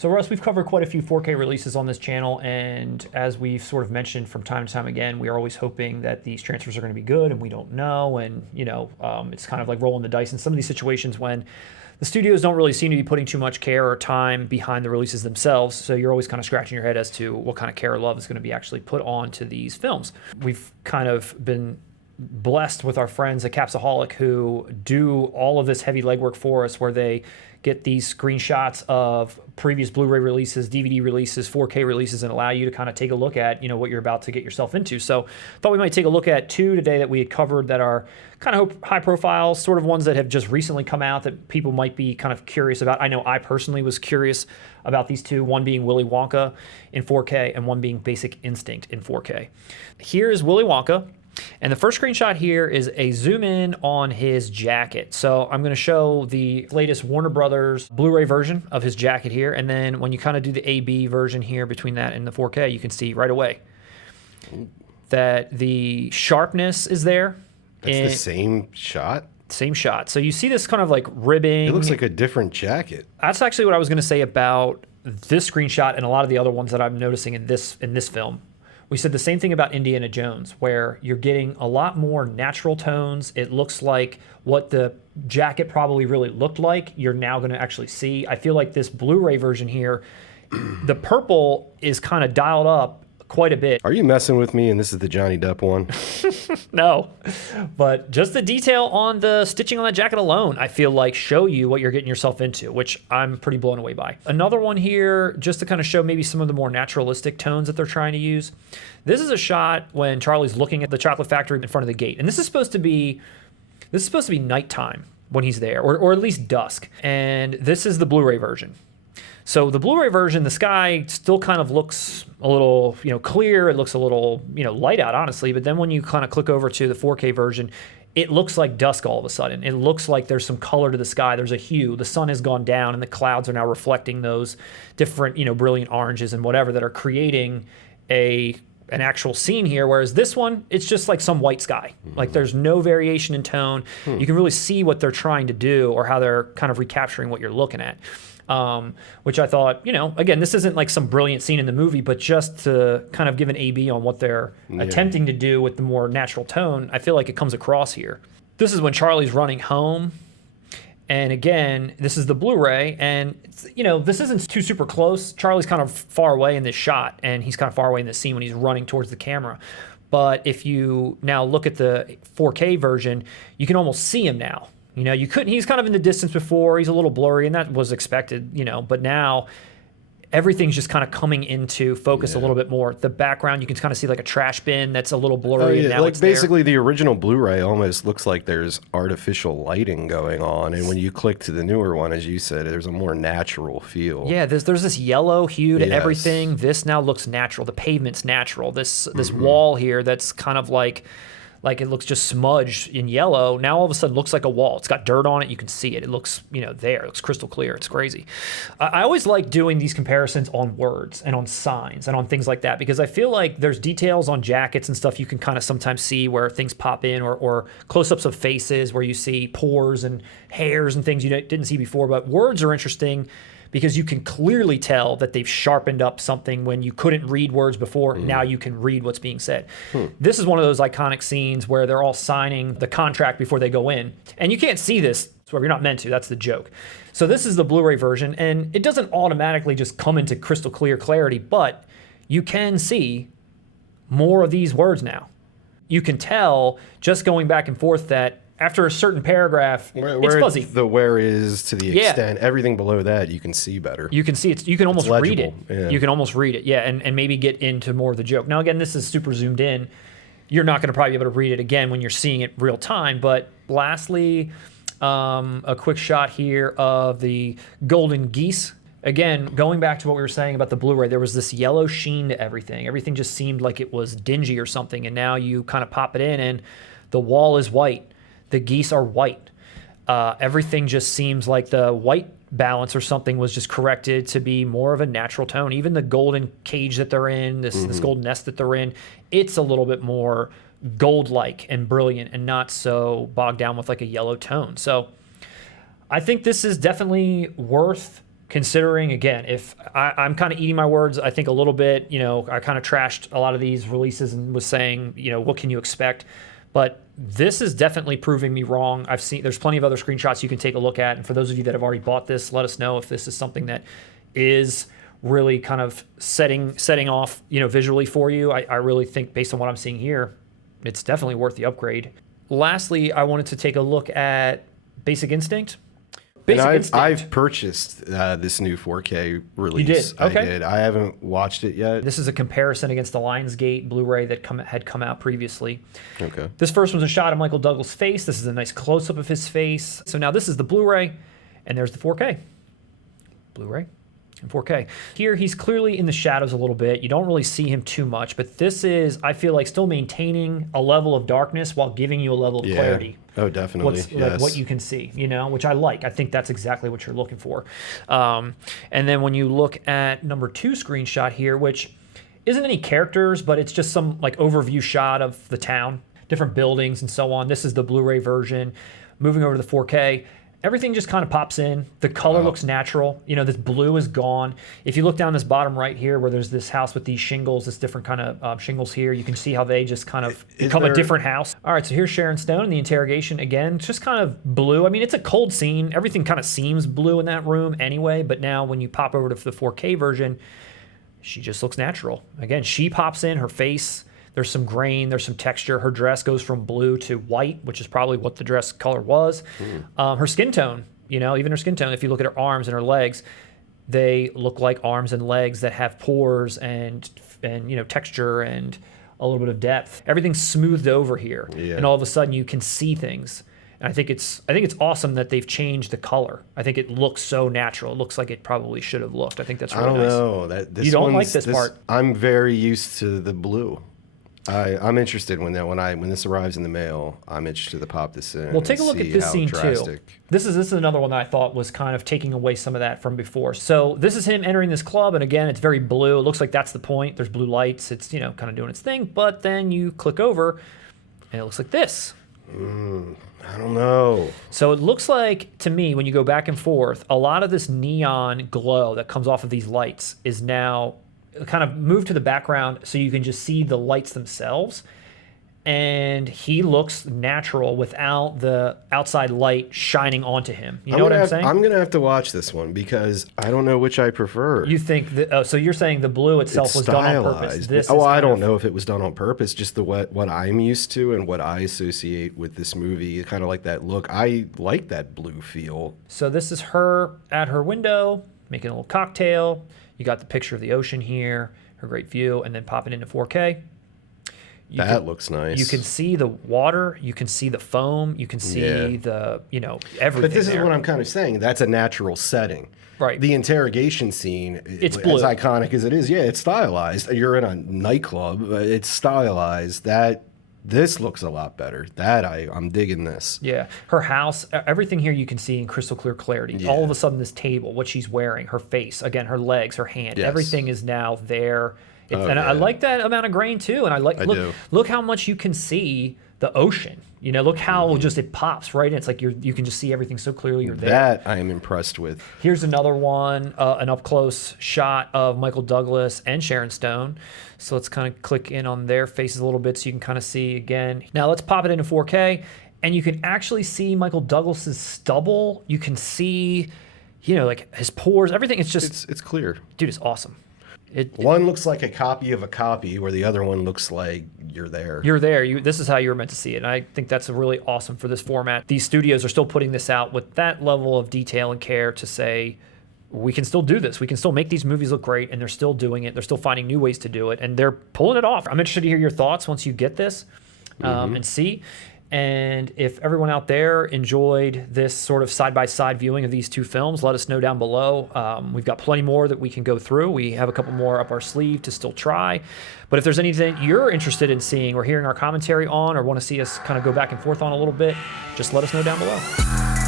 So Russ, we've covered quite a few 4K releases on this channel, and as we've sort of mentioned from time to time again, we are always hoping that these transfers are going to be good, and we don't know, and it's kind of like rolling the dice in some of these situations when the studios don't really seem to be putting too much care or time behind the releases themselves, so you're always kind of scratching your head as to what kind of care or love is going to be actually put onto these films. We've kind of been blessed with our friends at Capsaholic who do all of this heavy legwork for us, where they get these screenshots of previous Blu-ray releases, DVD releases, 4K releases, and allow you to kind of take a look at, what you're about to get yourself into. So thought we might take a look at two today that we had covered that are kind of high profile, sort of ones that have just recently come out that people might be kind of curious about. I know I personally was curious about these two, one being Willy Wonka in 4K and one being Basic Instinct in 4K. Here's Willy Wonka. And the first screenshot here is a zoom in on his jacket. So I'm going to show the latest Warner Brothers Blu-ray version of his jacket here. And then when you kind of do the A-B version here between that and the 4K, you can see right away that the sharpness is there. That's the same shot? Same shot. So you see this kind of like ribbing. It looks like a different jacket. That's actually what I was going to say about this screenshot and a lot of the other ones that I'm noticing in this film. We said the same thing about Indiana Jones, where you're getting a lot more natural tones. It looks like what the jacket probably really looked like, you're now going to actually see. I feel like this Blu-ray version here, the purple is kind of dialed up quite a bit. Are you messing with me and this is the Johnny Depp one? No, but just the detail on the stitching on that jacket alone, I feel like show you what you're getting yourself into, which I'm pretty blown away by. Another one here, just to kind of show maybe some of the more naturalistic tones that they're trying to use. This is a shot when Charlie's looking at the chocolate factory in front of the gate. And this is supposed to be nighttime when he's there, or at least dusk. And this is the Blu-ray version. So the Blu-ray version, the sky still kind of looks a little, clear. It looks a little, light out, honestly. But then when you kind of click over to the 4K version, it looks like dusk all of a sudden. It looks like there's some color to the sky. There's a hue. The sun has gone down, and the clouds are now reflecting those different, brilliant oranges and whatever that are creating an actual scene here. Whereas this one, it's just like some white sky. Like there's no variation in tone. You can really see what they're trying to do or how they're kind of recapturing what you're looking at. Which I thought, again, this isn't like some brilliant scene in the movie, but just to kind of give an A-B on what they're attempting to do with the more natural tone, I feel like it comes across here. This is when Charlie's running home. And again, this is the Blu-ray, and this isn't too super close. Charlie's kind of far away in this shot, and he's kind of far away in this scene when he's running towards the camera. But if you now look at the 4K version, you can almost see him now. You couldn't, he's kind of in the distance before, he's a little blurry, and that was expected, but now everything's just kind of coming into focus a little bit more. The background, you can kind of see like a trash bin that's a little blurry. And now like it's basically the original Blu-ray almost looks like there's artificial lighting going on, and when you click to the newer one, as you said, there's a more natural feel. Yeah, there's this yellow hue to everything. This now looks natural. The pavement's natural. This wall here that's kind of like it looks just smudged in yellow. Now all of a sudden looks like a wall. It's got dirt on it. You can see it. It looks, there. It looks crystal clear. It's crazy. I always like doing these comparisons on words and on signs and on things like that, because I feel like there's details on jackets and stuff you can kind of sometimes see where things pop in, or close-ups of faces where you see pores and hairs and things you didn't see before. But words are interesting because you can clearly tell that they've sharpened up something when you couldn't read words before. Now you can read what's being said. This is one of those iconic scenes where they're all signing the contract before they go in. And you can't see this, so you're not meant to. That's the joke. So this is the Blu-ray version, and it doesn't automatically just come into crystal clear clarity, but you can see more of these words now. You can tell just going back and forth that after a certain paragraph, it's fuzzy. The where is to the extent, everything below that you can see better. You can see it. You can almost read it. Yeah. You can almost read it, and maybe get into more of the joke. Now, again, this is super zoomed in. You're not going to probably be able to read it again when you're seeing it real time. But lastly, a quick shot here of the golden geese. Again, going back to what we were saying about the Blu-ray, there was this yellow sheen to everything. Everything just seemed like it was dingy or something, and now you kind of pop it in, and the wall is white. The geese are white. Everything just seems like the white balance or something was just corrected to be more of a natural tone. Even the golden cage that they're in, this golden nest that they're in, it's a little bit more gold-like and brilliant and not so bogged down with like a yellow tone. So I think this is definitely worth considering, again, if I'm kind of eating my words, I think a little bit, I kind of trashed a lot of these releases and was saying, what can you expect? But this is definitely proving me wrong. There's plenty of other screenshots you can take a look at. And for those of you that have already bought this, let us know if this is something that is really kind of setting off, visually for you. I really think based on what I'm seeing here, it's definitely worth the upgrade. Lastly, I wanted to take a look at Basic Instinct. I've purchased this new 4K release. You did? Okay. I did. I haven't watched it yet. This is a comparison against the Lionsgate Blu-ray that had come out previously. Okay. This first one's a shot of Michael Douglas' face. This is a nice close-up of his face. So now this is the Blu-ray, and there's the 4K. Blu-ray and 4K. Here, he's clearly in the shadows a little bit. You don't really see him too much, but this is, I feel like, still maintaining a level of darkness while giving you a level of clarity. Oh, definitely. Like what you can see, which I like. I think that's exactly what you're looking for. And then when you look at number 2 screenshot here, which isn't any characters, but it's just some like overview shot of the town, different buildings and so on. This is the Blu-ray version. Moving over to the 4K, everything just kind of pops in. The color looks natural. This blue is gone. If you look down this bottom right here where there's this house with these shingles, this different kind of shingles here, you can see how they just kind of become a different house. All right, so here's Sharon Stone in the interrogation. Again, it's just kind of blue. I mean, it's a cold scene. Everything kind of seems blue in that room anyway, but now when you pop over to the 4K version, she just looks natural. Again, she pops in, her face. There's some grain, there's some texture. Her dress goes from blue to white, which is probably what the dress color was. Her skin tone, even her skin tone, if you look at her arms and her legs, they look like arms and legs that have pores and texture and a little bit of depth. Everything's smoothed over here. Yeah. And all of a sudden you can see things. And I think it's awesome that they've changed the color. I think it looks so natural. It looks like it probably should have looked. I think that's really nice. I don't know. You don't like this part. I'm very used to the blue. I'm interested when this arrives in the mail. I'm interested to pop this in. Well, take a look at this scene too. This is another one that I thought was kind of taking away some of that from before. So this is him entering this club, and again, it's very blue. It looks like that's the point. There's blue lights. It's kind of doing its thing. But then you click over, and it looks like this. I don't know. So it looks like to me when you go back and forth, a lot of this neon glow that comes off of these lights is now kind of moved to the background so you can just see the lights themselves. And he looks natural without the outside light shining onto him. You know what I'm saying? I'm going to have to watch this one because I don't know which I prefer. You think so you're saying the blue itself was done on purpose. I don't know if it was done on purpose, just what I'm used to and what I associate with this movie, kind of like that look. I like that blue feel. So this is her at her window making a little cocktail. You got the picture of the ocean here, her great view, and then popping into 4K. That looks nice. You can see the water, you can see the foam, you can see the, everything. But this is what I'm kind of saying. That's a natural setting. Right. The interrogation scene, it's blue. As iconic as it is, it's stylized. You're in a nightclub, it's stylized. This looks a lot better. I'm digging this. Yeah. Her house, everything here you can see in crystal clear clarity. Yeah. All of a sudden, this table, what she's wearing, her face, again, her legs, her hand, everything is now there. I like that amount of grain too. And look how much you can see the ocean. Look how just it pops right in. It's like you can just see everything so clearly. You're there. That I am impressed with. Here's another one, an up close shot of Michael Douglas and Sharon Stone. So let's kind of click in on their faces a little bit so you can kind of see again. Now let's pop it into 4K, and you can actually see Michael Douglas's stubble. You can see, like his pores, everything. It's clear. Dude, it's awesome. One looks like a copy of a copy, where the other one looks like you're there. You're there. This is how you were meant to see it. And I think that's really awesome for this format. These studios are still putting this out with that level of detail and care to say, we can still do this. We can still make these movies look great, and they're still doing it. They're still finding new ways to do it, and they're pulling it off. I'm interested to hear your thoughts once you get this and see. And if everyone out there enjoyed this sort of side-by-side viewing of these two films, let us know down below. We've got plenty more that we can go through. We have a couple more up our sleeve to still try. But if there's anything you're interested in seeing or hearing our commentary on or want to see us kind of go back and forth on a little bit, just let us know down below.